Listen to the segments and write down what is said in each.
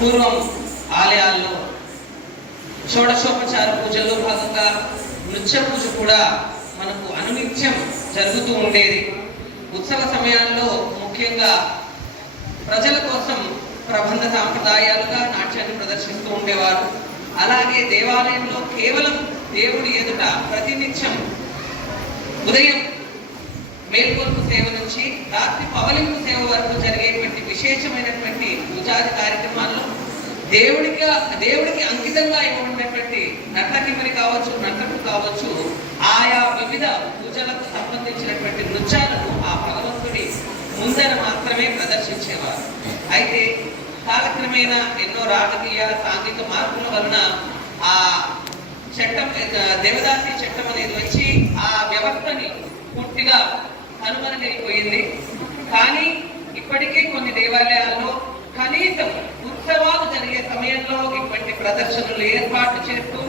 పూర్వం ఆలయాల్లో షోడశోపచార పూజల్లో భాగంగా నృత్య పూజ కూడా మనకు అనునిత్యం జరుగుతూ ఉండేది. ఉత్సవ సమయాల్లో ముఖ్యంగా ప్రజల కోసం ప్రబంధ సాంప్రదాయాలుగా నాట్యాన్ని ప్రదర్శిస్తూ ఉండేవారు. అలాగే దేవాలయంలో కేవలం దేవుడి ఎదుట ప్రతినిత్యం ఉదయం మేల్కొల్పు సేవ నుంచి రాత్రి పవలింపు సేవ వరకు జరిగేటువంటి విశేషమైనటువంటి పూజాది కార్యక్రమాల్లో దేవుడికి అంకితంగా ఇవ్వబడినటువంటి నర్తకిమరి కావచ్చు, నర్తకులు కావచ్చు, ఆయా వివిధ పూజలకు సంబంధించినటువంటి నృత్యాలను ఆ భగవంతుడి ముందర మాత్రమే ప్రదర్శించేవారు. అయితే కాలక్రమేణా ఎన్నో రాజకీయ సాంఘిక మార్పుల వలన ఆ చట్టం, దేవదాసి చట్టం అనేది వచ్చి ఆ వ్యవస్థని పూర్తిగా కనుమరుగైపోయింది. కానీ ఇప్పటికే కొన్ని దేవాలయాల్లో కనీసం ఉత్సవాలు జరిగే సమయంలో ఇటువంటి ప్రదర్శనలు ఏర్పాటు చేస్తూ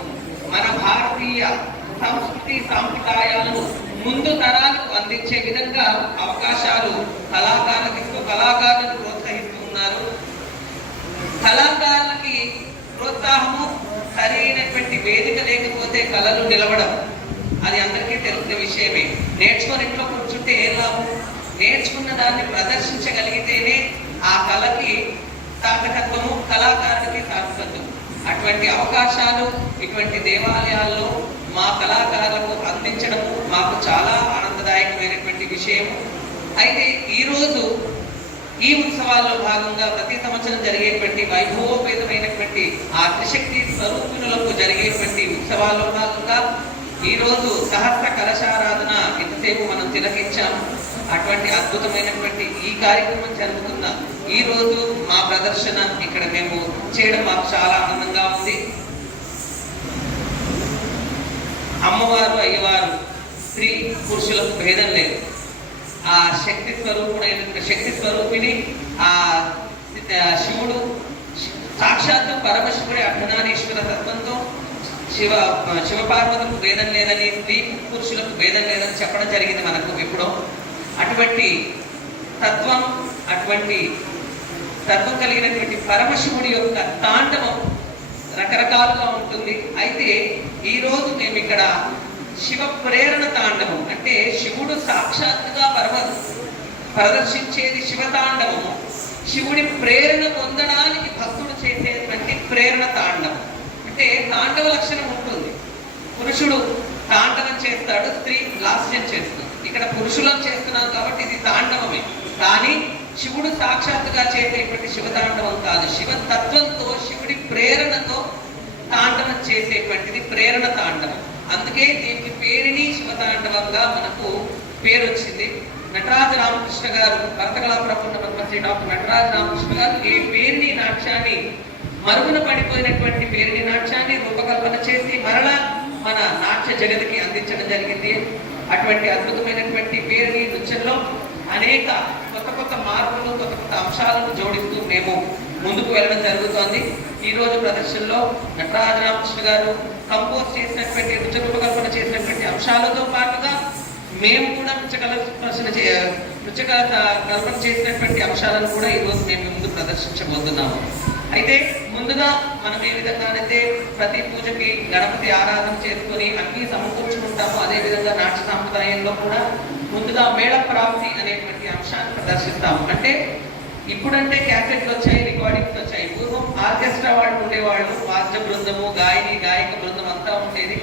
మన భారతీయ సంస్కృతి సాంప్రదాయాలను ముందు తరాలకు అందించే విధంగా అవకాశాలు కళాకారులను ప్రోత్సహిస్తూ ఉన్నారు. కళాకారులకి ప్రోత్సాహము, సరైనటువంటి వేదిక లేకపోతే కళలు నిలవడం అది అందరికీ తెలిసిన విషయమే. నేర్చుకొని ఇంట్లో కూర్చుంటే ఏం లాభం? నేర్చుకున్న దాన్ని ప్రదర్శించగలిగితేనే ఆ కళకి సార్థకత్వము, కళాకారుడికి సార్థకత్వం. అటువంటి అవకాశాలు ఇటువంటి దేవాలయాల్లో మా కళాకారులకు అందించడము మాకు చాలా ఆనందదాయకమైనటువంటి విషయం. అయితే ఈరోజు ఈ ఉత్సవాల్లో భాగంగా ప్రతి సంవత్సరం జరిగేటువంటి వైభవోపేతమైనటువంటి ఆ త్రిశక్తి స్వరూపిణులకు జరిగేటువంటి ఉత్సవాల్లో భాగంగా ఈరోజు సహస్ర కలశారాధన ఇంతసేపు మనం తిలకించాము. అటువంటి అద్భుతమైనటువంటి ఈ కార్యక్రమం జరుగుతున్న ఈ రోజు మా ప్రదర్శన ఇక్కడ మేము చేయడం మాకు చాలా ఆనందంగా ఉంది. అమ్మవారు, అయ్యవారు, స్త్రీ పురుషులకు భేదం లేదు. ఆ శక్తి స్వరూపిణి ఆ శివుడు సాక్షాత్తు పరమశివుడి అర్ధనారీశ్వర తత్వంతో శివపార్వతులకు భేదం లేదని, స్త్రీ పురుషులకు భేదం లేదని చెప్పడం జరిగింది మనకు ఎప్పుడో. అటువంటి తత్వం కలిగినటువంటి పరమశివుడి యొక్క తాండవం రకరకాలుగా ఉంటుంది. అయితే ఈరోజు మేము ఇక్కడ శివ ప్రేరణ తాండవం, అంటే శివుడు సాక్షాత్తుగా ప్రదర్శించేది శివతాండవము. శివుడి ప్రేరణ పొందడానికి భక్తుడు చేసేటువంటి ప్రేరణ తాండవం. అంటే తాండవ లక్షణం ఉంటుంది. పురుషుడు తాండవం చేస్తాడు, స్త్రీ లాస్యం చేస్తుంది. ఇక్కడ పురుషులను చేస్తున్నాం కాబట్టి ఇది తాండవమే. కానీ శివుడు సాక్షాత్తుగా చేసేటువంటి శివతాండవం కాదు. శివతత్వంతో, శివుడి ప్రేరణతో తాండవం చేసేటువంటిది ప్రేరణ తాండవం. అందుకే దీనికి పేరుని శివతాండవంగా మనకు పేరు వచ్చింది. నటరాజ రామకృష్ణ గారు, భరతకళా ప్రపంచ పద్మశ్రీ డాక్టర్ నటరాజ రామకృష్ణ గారు ఈ పేరుని నాట్యాన్ని, మరుగున పడిపోయినటువంటి పేరుని నాట్యాన్ని రూపకల్పన చేసి మరలా మన నాట్య జగతికి అందించడం జరిగింది. అటువంటి అద్భుతమైనటువంటి పేరుని నృత్యంలో అనేక కొత్త మార్పులు, కొత్త అంశాలను జోడిస్తూ మేము ముందుకు వెళ్ళడం జరుగుతోంది. ఈ రోజు ప్రదర్శనలో నటరాజ రామకృష్ణ గారు కంపోజ్ చేసినటువంటి నృత్య రూపకల్పన చేసినటువంటి అంశాలతో పాటుగా మేము కూడా కల్పన చేసినటువంటి అంశాలను కూడా ఈరోజు మేము ముందు ప్రదర్శించబోతున్నాము. అయితే ముందుగా మనం ఏ విధంగానైతే ప్రతి పూజకి గణపతి ఆరాధన చేసుకొని అన్ని సమకూర్చుకుంటామో, అదేవిధంగా నాట్య సాంప్రదాయంలో కూడా ముందుగా మేళ ప్రాప్తి అనేటువంటి అంశాన్ని ప్రదర్శిస్తాము. అంటే ఇప్పుడంటే క్యాసెట్లు వచ్చాయి, రికార్డింగ్స్ వచ్చాయి. పూర్వం ఆర్కెస్ట్రా వాళ్ళు ఉండేవాళ్ళు, వాద్య బృందము, గాయక బృందం అంతా ఉండేది.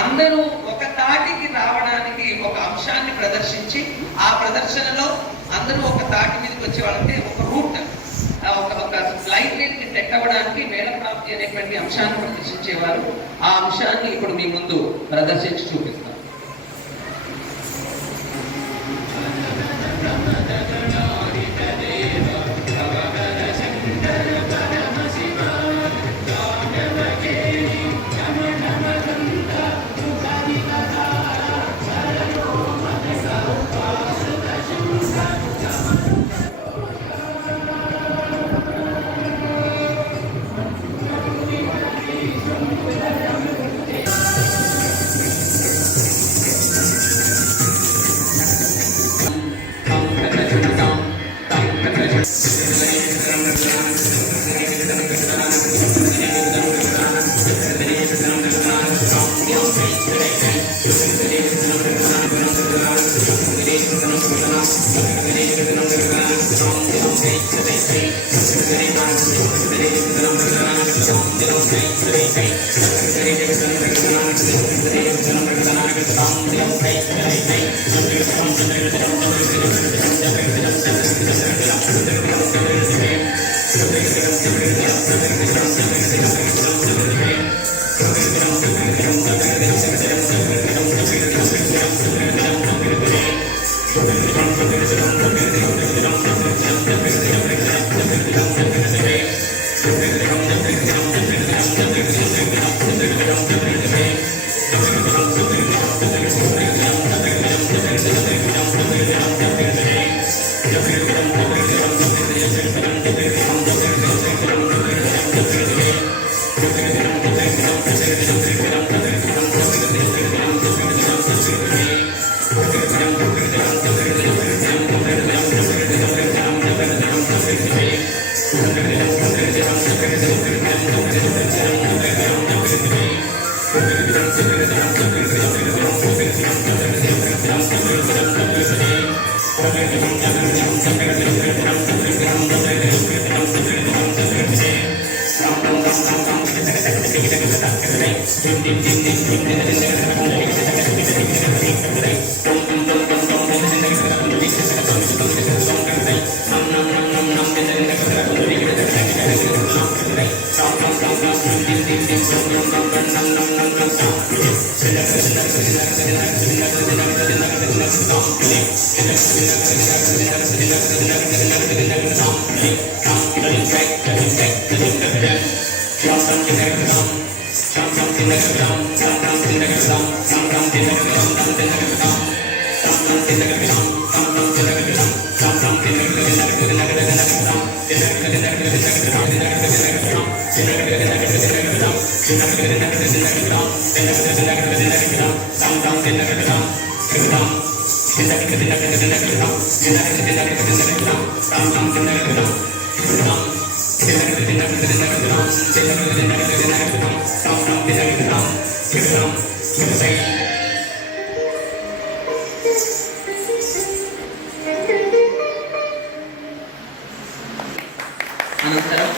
అందరూ ఒక తాటికి రావడానికి ఒక అంశాన్ని ప్రదర్శించి, ఆ ప్రదర్శనలో అందరూ ఒక తాటి మీదకి వచ్చేవాళ్ళంటే ఒక రూట్, ఒక లైన్ ని సెట్ అవ్వడానికి మేళ ప్రాప్తి అనేటువంటి అంశాన్ని ప్రదర్శించేవారు. ఆ అంశాన్ని ఇప్పుడు మీ ముందు ప్రదర్శించి చూపిస్తాం. అనంతరం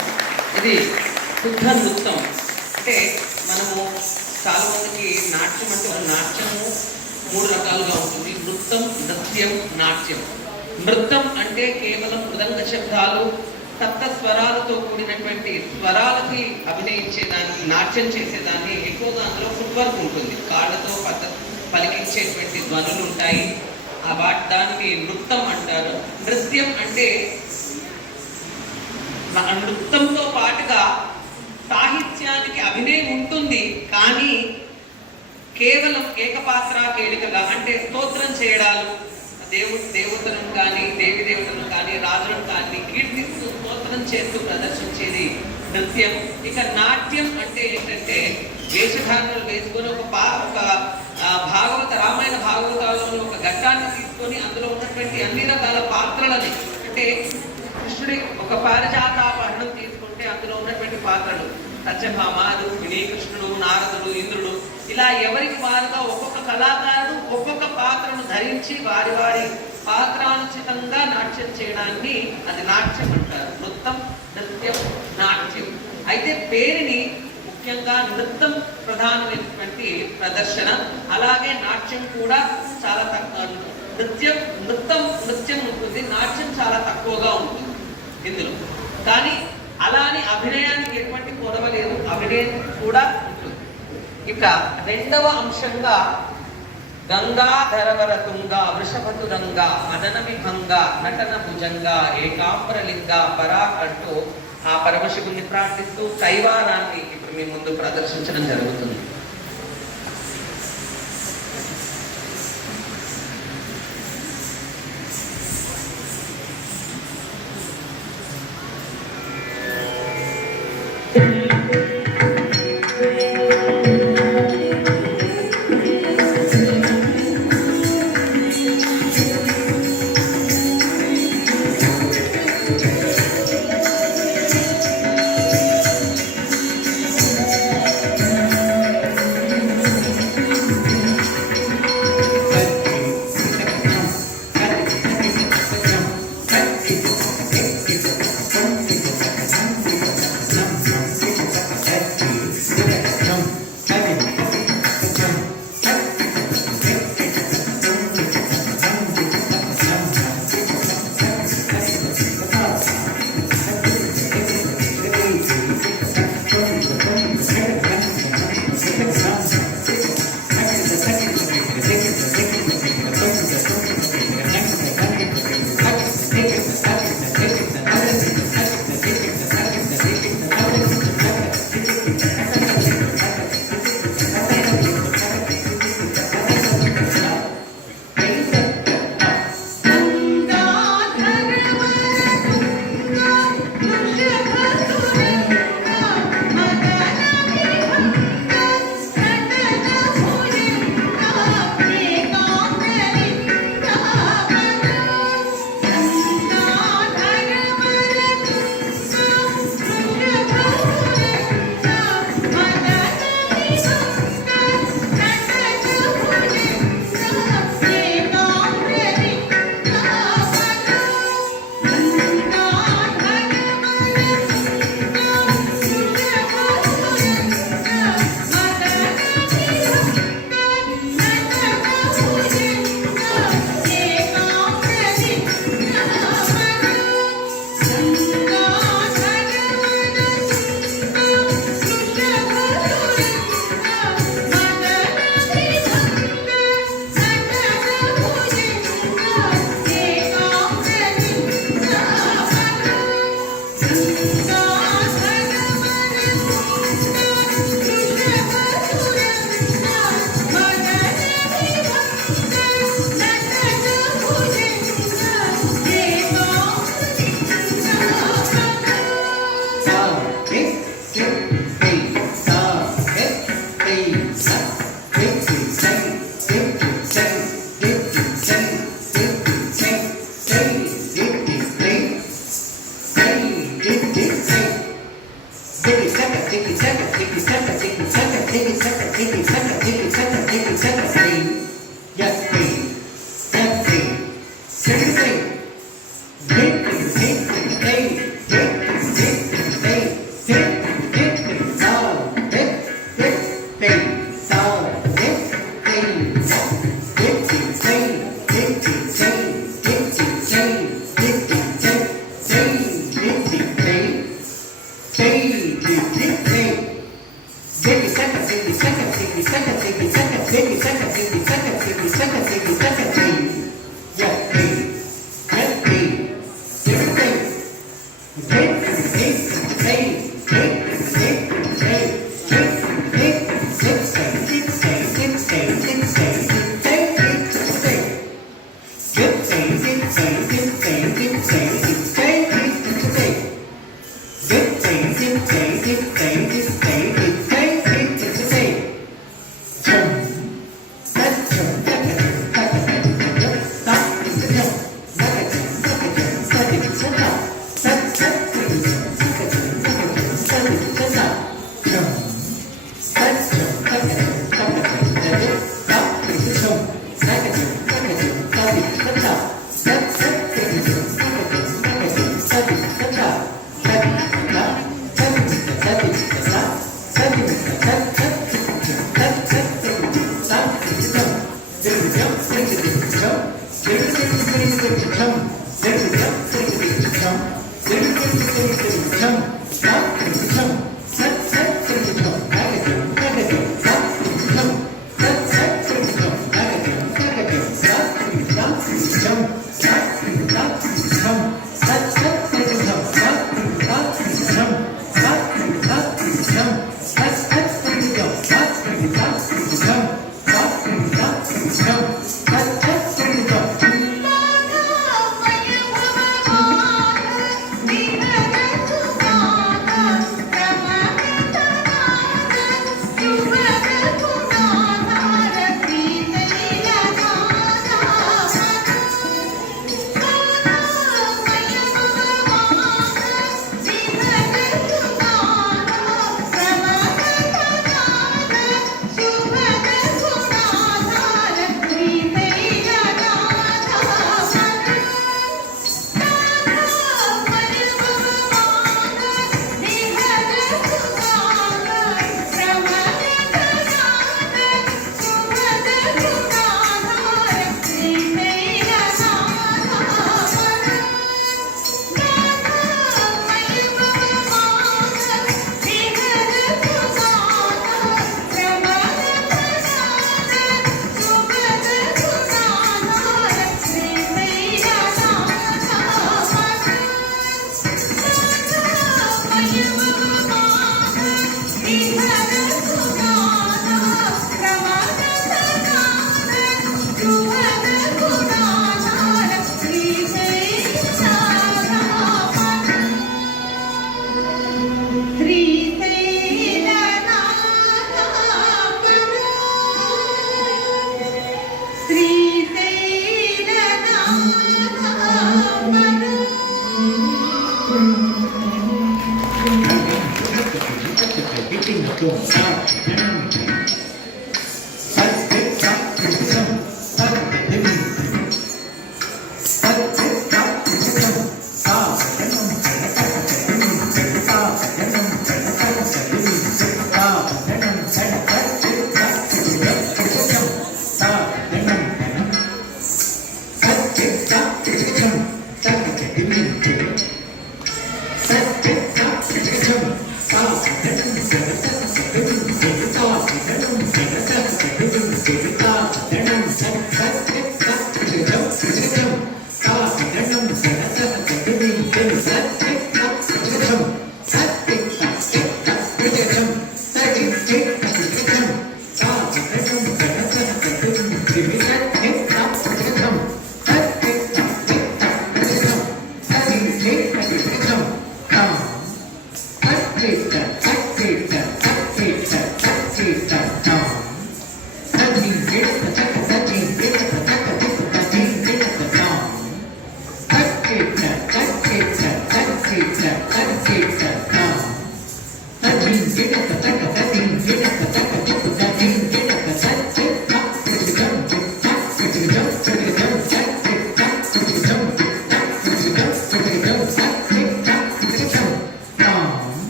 ఇది శుద్ధ నృత్యం. అంటే మనము చాలా మందికి నాట్యం అంటే నాట్యము 3 రకాలుగా ఉంటుంది: నృత్యం, నృత్యం, నాట్యం. నృత్యం అంటే కేవలం మృదంగ శబ్దాలు, సప్త స్వరాలతో కూడినటువంటి స్వరాలకి అభినయించేదాన్ని, నాట్యం చేసేదాన్ని. ఎక్కువగా అందులో ఫుట్ వర్క్ ఉంటుంది, కాళ్ళతో పలికించేటువంటి ధ్వనులు ఉంటాయి. దానికి నృత్యం అంటారు. నృత్యం అంటే నృత్యంతో పాటుగా సాహిత్యానికి అభినయం ఉంటుంది, కానీ కేవలం ఏకపాత్ర కేళికగా, అంటే స్తోత్రం చేయడాలు, దేవతలను కానీ దేవి దేవతలను కానీ రాజులను కానీ కీర్తిస్తూ స్తోత్రం చేస్తూ ప్రదర్శించేది నృత్యం. ఇక నాట్యం అంటే ఏంటంటే వేషధారణలు వేసుకొని ఒక భాగవత రామాయణ భాగవతాలలో ఒక ఘట్టాన్ని తీసుకొని అందులో ఉన్నటువంటి అన్ని రకాల పాత్రలని, అంటే కృష్ణుడి ఒక పారిజాతాపహరణం తీసుకుంటే అందులో ఉన్నటువంటి పాత్రలు సత్యభామ, రుక్మిణి, కృష్ణుడు, నారదుడు, ఇంద్రుడు, ఇలా ఎవరికి వారుగా ఒక్కొక్క కళాకారుడు ఒక్కొక్క పాత్రను ధరించి వారి వారి పాత్రానుచితంగా నాట్యం చేయడాన్ని అది నాట్యం అంటారు. నృత్యం, నృత్యం, నాట్యం. అయితే పేరుని ముఖ్యంగా నృత్యం ప్రధానమైనటువంటి ప్రదర్శన, అలాగే నాట్యం కూడా చాలా తక్కువ. నృత్యం ఉంటుంది, నాట్యం చాలా తక్కువగా ఉంటుంది ఇందులో. కానీ అలానే అభినయానికి ఎటువంటి కొరవ లేదు, అభినయం కూడా ఉంటుంది. ఇక రెండవ అంశంగా గంగాధరవర తుంగ వృషభతురంగ మదన విభంగ నటన భుజంగ ఏకాంబరలింగ పరాక్ అంటూ ఆ పరమశివుని ప్రార్థిస్తూ కైవారాన్ని ఇప్పుడు మీ ముందు ప్రదర్శించడం జరుగుతుంది.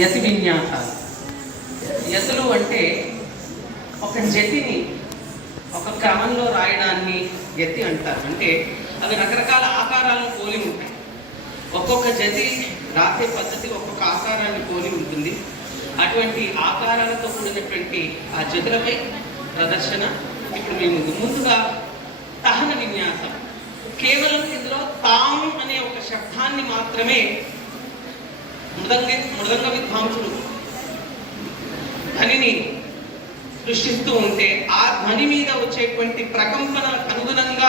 యతి విన్యాసాలు. యతులు అంటే ఒక జతిని ఒక క్రమంలో రాయడాన్ని యతి అంటారు. అంటే అవి రకరకాల ఆకారాలను పోలి ఉంటాయి. ఒక్కొక్క జతి రాసే పద్ధతి ఒక్కొక్క ఆకారాన్ని పోలి ఉంటుంది. అటువంటి ఆకారాలతో కూడినటువంటి ఆ జతులపై ప్రదర్శన ఇప్పుడు మేము ముందుగా తహన విన్యాసం. కేవలం ఇందులో తాం అనే ఒక శబ్దాన్ని మాత్రమే మృదంగ విద్వాంసుడు ధ్వనిని సృష్టిస్తూ ఉంటే ఆ ధ్వని మీద వచ్చేటువంటి ప్రకంపనలకు అనుగుణంగా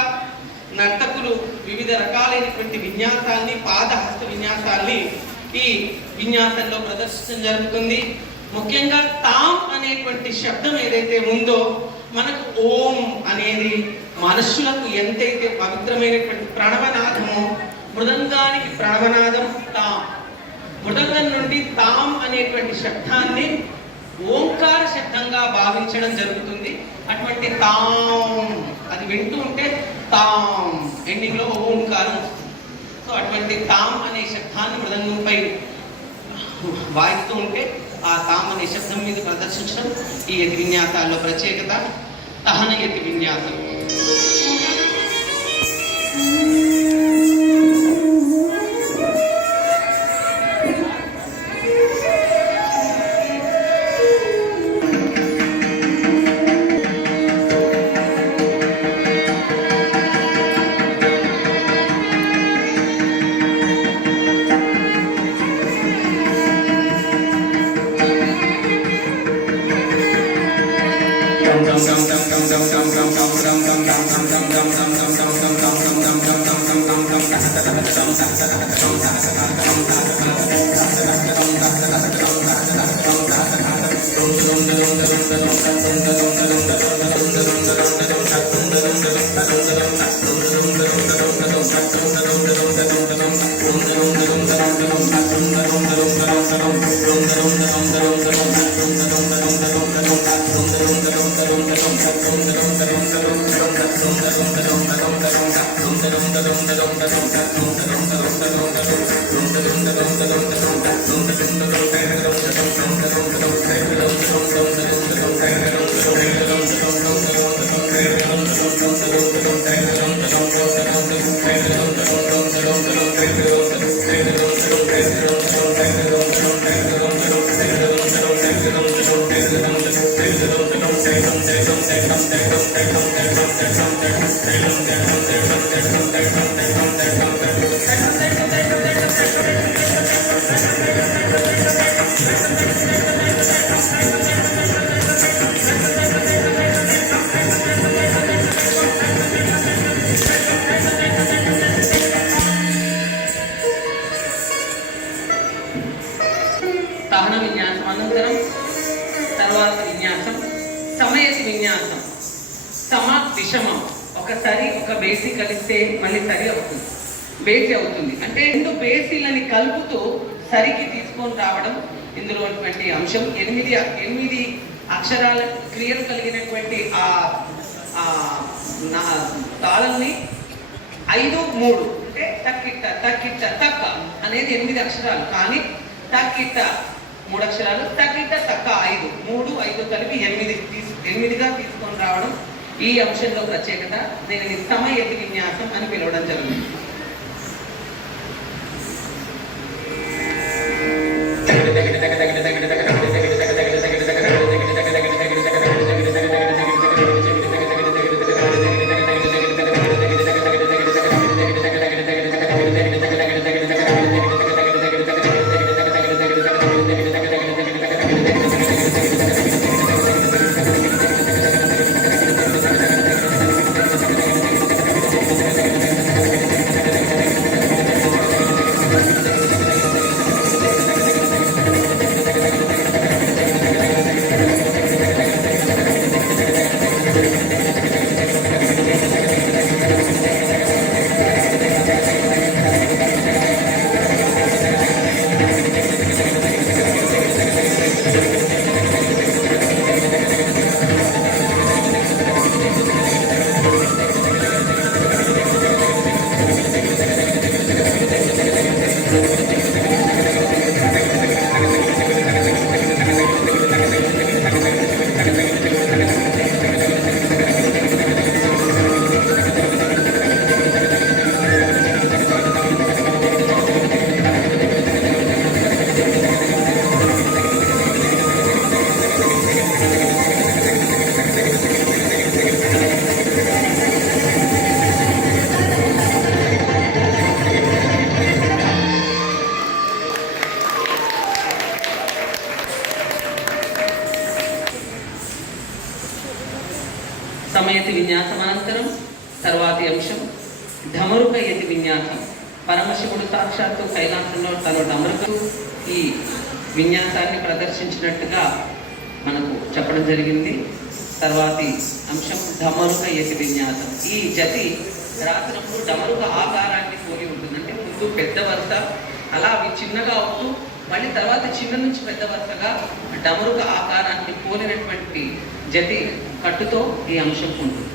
నర్తకులు వివిధ రకాలైనటువంటి విన్యాసాల్ని, పాదహస్త విన్యాసాల్ని ఈ విన్యాసంలో ప్రదర్శించడం జరుగుతుంది. ముఖ్యంగా తాం అనేటువంటి శబ్దం ఏదైతే ఉందో మనకు ఓం అనేది మనుషులకు ఎంతైతే పవిత్రమైనటువంటి ప్రణవనాదమో, మృదంగానికి ప్రణవనాదం తాం. మృదంగం నుండి తాం అనేటువంటి శబ్దాన్ని ఓంకార శబ్దంగా భావించడం జరుగుతుంది. అటువంటి తాం అది వింటూ ఉంటే తాం ఎండింగ్ లో ఓంకారం వస్తుంది. సో అటువంటి తాం అనే శబ్దాన్ని మృదంగంపై వాయిస్తూ ఉంటే ఆ తాం అనే శబ్దం మీద ప్రదర్శించడం ఈ యతి విన్యాసాల్లో ప్రత్యేకత. తహన యతి విన్యాసం. తహన విన్యాసం అనంతరం తర్వాత విన్యాసం సమయతి విన్యాసం. సమ విషమం, ఒక సరి ఒక బేసి కలిస్తే మళ్ళీ సరి అవుతుంది. బేసి అవుతుంది. అంటే 2 బేసీలని కలుపుతూ సరికి తీసుకొని రావడం ఇందులో అంశం. 8 అక్షరాల క్రియలు కలిగినటువంటి ఆ తాళంని 5, 3 అంటే తక్కిట్ట తక్కిట్ట తక్క అనేది 8 అక్షరాలు. కానీ తక్కిట్ట 3 అక్షరాలు, తక్కిట్ట తక్క 5, 3, 5 కలిపి 8గా తీసుకొని రావడం ఈ అంశంలో ప్రత్యేకత. దీనిని సమయతి విన్యాసం అని పిలవడం జరుగుతుంది. సమయతి విన్యాసం అనంతరం తర్వాతి అంశం ఢమరుక యతి విన్యాసం. పరమశివుడు సాక్షాత్తు కైలాసంలో తన ఢమరుకు ఈ విన్యాసాన్ని ప్రదర్శించినట్టుగా మనకు చెప్పడం జరిగింది. తర్వాతి అంశం ఢమరుక యతి విన్యాసం. ఈ జతి రాత్రప్పుడు ఢమరుక ఆకారాన్ని పోలి ఉంటుంది. అంటే ముందు పెద్ద వరుస, అలా అవి చిన్నగా అవుతూ మళ్ళీ తర్వాత చిన్న నుంచి పెద్ద వరుసగా ఢమరుక ఆకారాన్ని పోలినటువంటి జతి కట్టుతో ఈ అంశం ఉంటుంది.